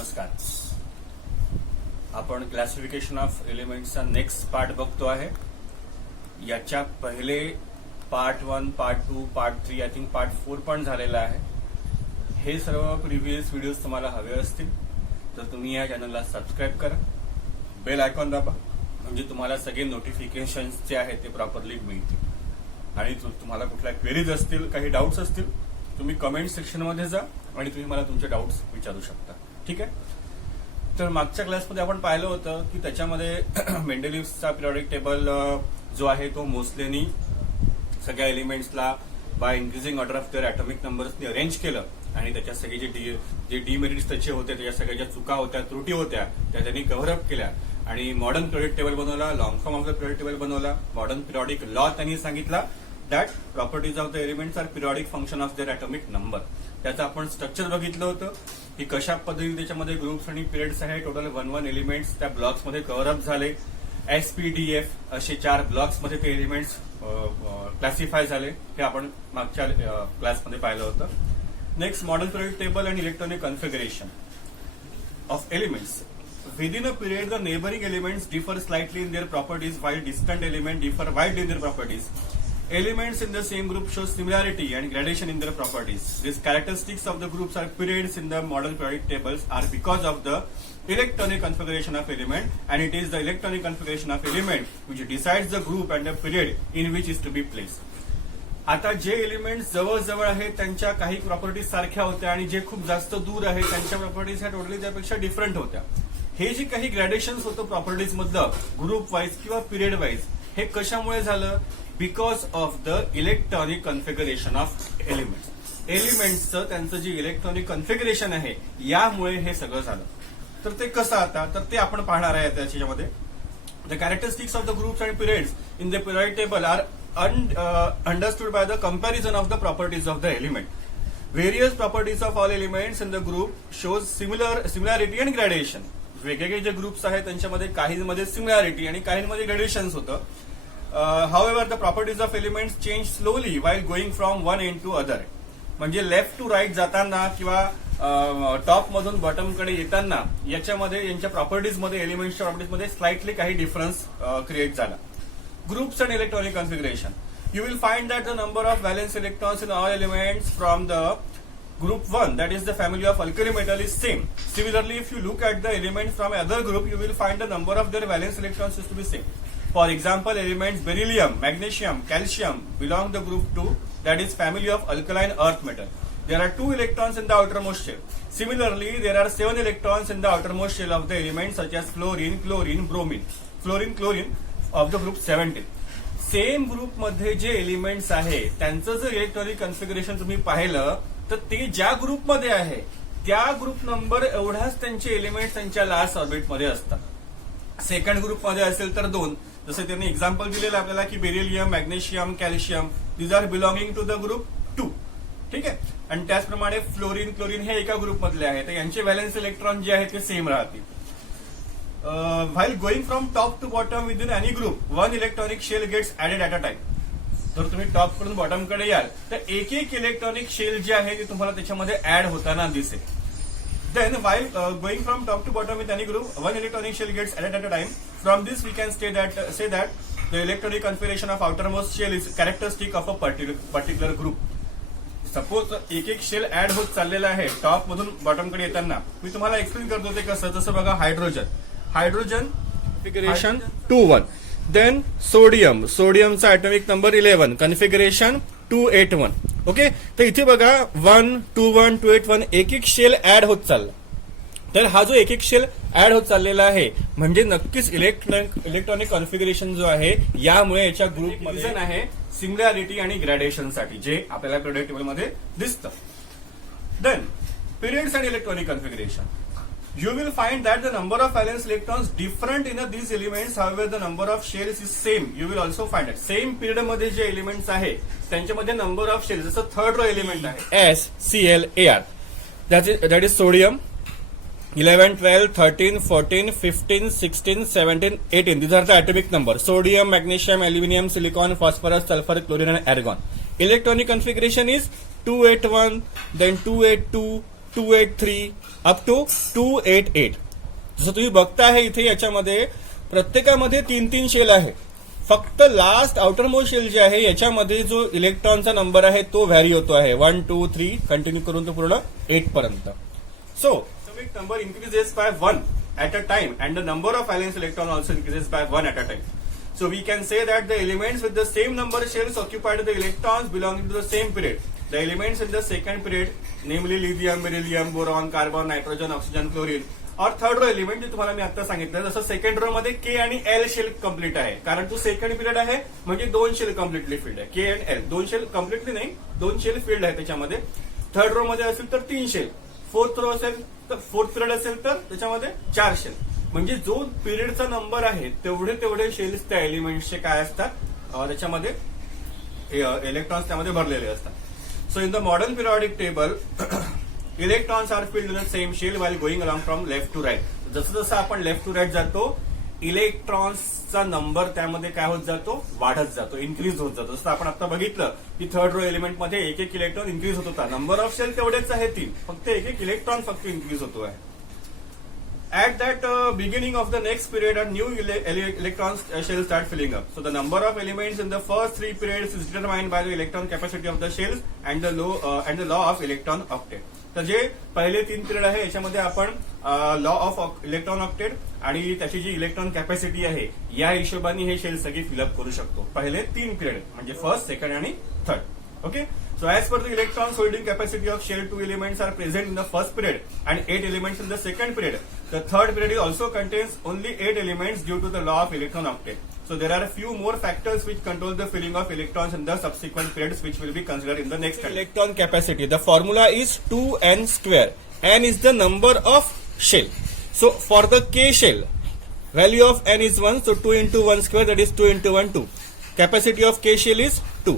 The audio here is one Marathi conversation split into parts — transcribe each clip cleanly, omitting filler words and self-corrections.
नमस्कार. आपण क्लासिफिकेशन ऑफ एलिमेंट्सचा नेक्स्ट पार्ट बघतो आहे. याच्या पहिले part 1, part 2, part 3, I think part 4 पण झालेला आहे. हे सर्व प्रिव्हियस व्हिडिओज तुम्हाला हवे असतील तर तुम्ही या चॅनलला सबस्क्राईब करा, बेल आयकॉन दाबा, म्हणजे तुम्हाला सगळे नोटिफिकेशन्स जे आहेत ते प्रॉपरली मिळतील. आणि तुम्हाला कुठल्या क्वेरीज असतील, काही डाऊट्स असतील, तुम्ही कमेंट सेक्शनमध्ये जा आणि तुम्ही मला तुमचे डाऊट्स विचारू शकता. ठीक आहे. तर मागच्या क्लासमध्ये आपण पाहिलं होतं की त्याच्यामध्ये मेंडेलिव्हचा पिरियॉडिक टेबल जो आहे तो मोस्लेनी सगळ्या एलिमेंट्सला by increasing order of their atomic नंबर्सनी अरेंज केलं आणि त्याच्या सगळे जे डीमेरिट्स त्याचे होते, त्याच्या सगळ्या ज्या चुका होत्या, त्रुटी होत्या, त्या त्यांनी कव्हरअप केल्या आणि मॉडर्न पिरियॉडिक टेबल बनवला, long form of the periodic table बनवला. मॉडर्न पिरियॉडिक लॉ त्यांनी सांगितला that properties of the elements are periodic function of their atomic number. त्याचं आपण स्ट्रक्चर बघितलं होतं की कशा पद्धतीने त्याच्यामध्ये ग्रुप्स आणि पिरियड्स आहे. टोटल 1 एलिमेंट्स त्या ब्लॉक्समध्ये कव्हरअप झाले. SPDF असे 4 ब्लॉक्समध्ये ते एलिमेंट्स क्लासिफाय झाले. हे आपण मागच्या क्लासमध्ये पाहिलं होतं. Next, modern periodic table and electronic configuration of elements. Within a period, the neighboring elements differ slightly in their properties, while distant elements differ widely in their properties. Elements in the same group show similarity and gradation in their properties. These characteristics of the groups or periods in the modern periodic tables are because of the electronic configuration of element, and it is the electronic configuration of element which decides the group and the period in which is to be placed. आता जे एलिमेंट्स जवळजवळ आहेत त्यांच्या काही प्रॉपर्टीज सारख्या होत्या आणि जे खूप जास्त दूर आहेत त्यांच्या प्रॉपर्टीज ह्या टोटली त्यापेक्षा डिफरंट होत्या. हे जे काही ग्रॅडेशन्स होतं प्रॉपर्टीज मधलं ग्रुप वाईज किंवा पिरियड वाईज, हे कशामुळे झालं? Because of the electronic configuration of elements. एलिमेंट्सचं त्यांचं जे इलेक्ट्रॉनिक कॉन्फिगरेशन आहे यामुळे हे सगळं झालं. तर ते कसं आता तर ते आपण पाहणार आहे त्याच्यामध्ये. The characteristics of the groups and periods in the periodic table are understood by the comparison of the properties of the element. Various properties of all elements in the group shows similarity and gradation. वेगवेगळे जे ग्रुप्स आहेत त्यांच्यामध्ये काहींमध्ये सिमिलॅरिटी आणि काहींमध्ये ग्रेडेशन्स होतं. However, the properties of elements change slowly while going from one end to other. म्हणजे लेफ्ट टू राईट जाताना किंवा टॉप मधून बॉटम कडे येताना याच्यामध्ये यांच्या प्रॉपर्टीजमध्ये, एलिमेंट्सच्या प्रॉपर्टीजमध्ये स्लाइटली काही डिफरन्स क्रिएट झाला. Groups and electronic configuration. You will find that the number of valence electrons in all elements from the group 1, that is the family of alkali metal, is same. Similarly, if you look at the element from another group, you will find the number of their valence electrons is to be same. For example, elements beryllium, magnesium, calcium belong the group 2, that is family of alkaline earth metal. There are 2 electrons in the outermost shell. Similarly, there are 7 electrons in the outermost shell of the elements such as fluorine, chlorine, bromine. Fluorine of the group 17. Same group मध्ये जे एलिमेंट्स आहे त्यांचं जर इलेक्ट्रॉनिक कॉन्फिगरेशन तुम्ही पाहिलं तर ते ज्या ग्रुपमध्ये आहे त्या ग्रुप नंबर एवढाच त्यांचे एलिमेंट्स त्यांच्या लास्ट ऑर्बिटमध्ये असतात. सेकंड ग्रुपमध्ये असेल तर 2. जसं त्यांनी एक्झाम्पल दिलेलं आपल्याला की beryllium, magnesium, calcium these are belonging to the group 2. ठीक आहे. आणि त्याचप्रमाणे फ्लोरिन, क्लोरिन हे एका ग्रुपमधले आहेत तर यांचे व्हॅलेन्स इलेक्ट्रॉन जे आहेत ते सेम राहतील. While going from top to bottom within any group, one electronic shell gets added at a time. जर तुम्ही टॉप कडून बॉटम कडे याल तर एक एक इलेक्ट्रॉनिक शेल जे आहे ते तुम्हाला त्याच्यामध्ये ऍड होताना दिसेल. Then while going from top to bottom with any group, one electronic shell gets added at a time. From this we can say that the electronic configuration of outermost shell is characteristic of a particular group. Suppose एक एक शेल ऍड होत चाललेला आहे टॉप मधून बॉटम कडे येताना. मी तुम्हाला एक्सप्लेन करतो ते कसं. जसं बघा, हायड्रोजन कॉन्फिगरेशन 2-1. देन सोडियमचा ॲटॉमिक नंबर 11, कॉन्फिगरेशन 281. ओके. तर इथे बघा 1, 2-1, 281 एक एक शेल ऍड होत चालला. तर हा जो एक एक शेल ऍड होत चाललेला आहे म्हणजे नक्कीच इलेक्ट्रॉनिक कॉन्फिगरेशन जो आहे यामुळे याच्या ग्रुप मध्ये आहे सिमिलॅरिटी आणि ग्रॅडेशनसाठी जे आपल्याला पिरियडिक टेबलमध्ये दिसतं. Then periods and electronic configuration. You will find that the number of valence electrons different in these elements, however the number of shells is same. You will also find that same period मध्ये जे एलिमेंट्स आहे त्यांच्यामध्ये नंबर ऑफ शेल्स, जसं थर्ड रो एलिमेंट आहे SClAr, that is sodium 11, 12, 13, 14, 15, 16, 17, 18. These are the atomic numbers. Sodium, magnesium, aluminum, silicon, phosphorus, sulfur, chlorine and argon. Electronic configuration is 281, then 282, 283 up to 288. जसं तुम्ही बघताय इथे याच्यामध्ये प्रत्येकामध्ये 3-3 शेल आहे. फक्त लास्ट आउटर मोस्ट शेल जे आहे याच्यामध्ये जो इलेक्ट्रॉनचा नंबर आहे तो व्हॅरी होतो आहे 1, 2, 3 कंटिन्यू करून तो पूर्ण 8 पर्यंत. So atomic number increases by 1 at a time and the number of valence electron also increases by 1 at a time. So we can say that the elements with the same number shells occupied the electrons belonging to the same period. The elements in the second period, namely lithium, beryllium, boron, carbon, nitrogen, oxygen, chlorine, और थर्ड रो एलिमेंट जे तुम्हाला मी आता सांगितलं जसं सेकंड रो मध्ये के आणि एल शेल कम्प्लीट आहे कारण तो सेकंड पिरियड आहे म्हणजे 2 शेल कम्प्लिटली फिल्ड आहे. K and L 2 shell completely नाही 2 शेल फिल्ड आहे त्याच्यामध्ये. थर्ड रो मध्ये असेल तर 3 शेल, फोर्थ रो असेल तर फोर्थ पिरियड असेल तर त्याच्यामध्ये 4 शेल. म्हणजे जो पिरियडचा नंबर आहे तेवढे शेल्स त्या एलिमेंटचे काय असतात त्याच्यामध्ये इलेक्ट्रॉन्स त्यामध्ये भरलेले असतात. So in the modern periodic table electrons are filled in the same shell while going along from left to right. जसं जसं आपण लेफ्ट टू राईट जातो इलेक्ट्रॉन्सचा नंबर त्यामध्ये काय होत जातो वाढत जातो, इन्क्रीज होत जातो. जसं आपण आता बघितलं की थर्ड रो एलिमेंटमध्ये एक इलेक्ट्रॉन इन्क्रीज होत होता. नंबर ऑफ शेल तेवढेच आहे 3, फक्त एक इलेक्ट्रॉन फक्त इन्क्रीज होतो आहे. At that beginning of the next period, a new electron shells start filling up. So the number of elements in the first 3 periods is determined by the electron capacity of the shells and the law of electron octet. तर जे पहिले 3 पिरियड आहे याच्यामध्ये आपण लॉ ऑफ इलेक्ट्रॉन ऑक्टेट आणि त्याची जी इलेक्ट्रॉन कॅपॅसिटी आहे या हिशोबाने हे शेल सगळी फिलअप करू शकतो. पहिले 3 पिरियड म्हणजे फर्स्ट, सेकंड आणि third. Okay, so as per the electrons holding capacity of shell, 2 elements are present in the first period and 8 elements in the second period. The third period also contains only 8 elements due to the law of electron octet. So there are a few more factors which control the filling of electrons in the subsequent periods, which will be considered in the next electron capacity. The formula is 2n square. N is the number of shell. So for the K shell, value of n is 1, so 2 into 1 square, that is 2 into 1, 2. Capacity of K shell is 2.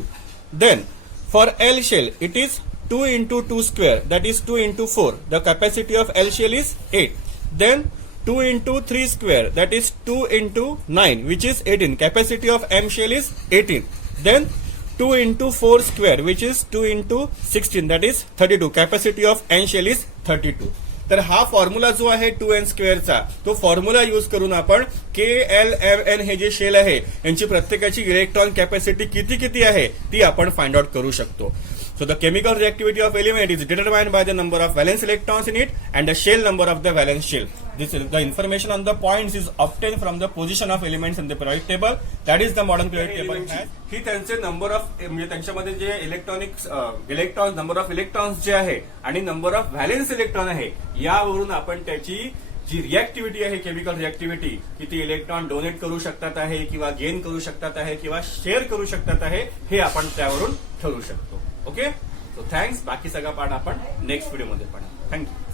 Then for L shell, it is 2 into 2 square, that is 2 into 4. The capacity of L shell is 8. Then 2 into 3 square, that is 2 into 9, which is 18. Capacity of M shell is 18. Then 2 into 4 square, which is 2 into 16, that is 32. Capacity of N shell is 32. तर हा फॉर्म्युला जो आहे 2n स्क्वेअरचा तो फॉर्म्युला यूज करून आपण के एल एम एन हे जे शेल आहे यांची प्रत्येकाची इलेक्ट्रॉन कॅपॅसिटी किती आहे ती आपण फाइंड आउट करू शकतो. So the chemical reactivity of element is determined by the number of valence electrons in it and the shell number of the valence shell. This is the information on the points is obtained from the position of elements in the periodic table. That is the modern periodic table. ही त्यांचे नंबर ऑफ म्हणजे त्यांच्यामध्ये जे इलेक्ट्रॉन नंबर ऑफ इलेक्ट्रॉन्स जे आहे आणि नंबर ऑफ व्हॅलेन्स इलेक्ट्रॉन आहे यावरून आपण त्याची जी रिएक्टिव्हिटी आहे केमिकल रिएक्टिव्हिटी की ती इलेक्ट्रॉन डोनेट करू शकतात आहे किंवा गेन करू शकतात आहे किंवा शेअर करू शकतात आहे हे आपण त्यावरून ठरवू शकतो. Okay, so thanks. बाकी सगळा पाठ आपण नेक्स्ट व्हिडिओमध्ये पाहू. थँक्यू.